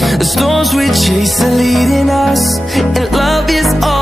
The storms we chase are leading us, and love is all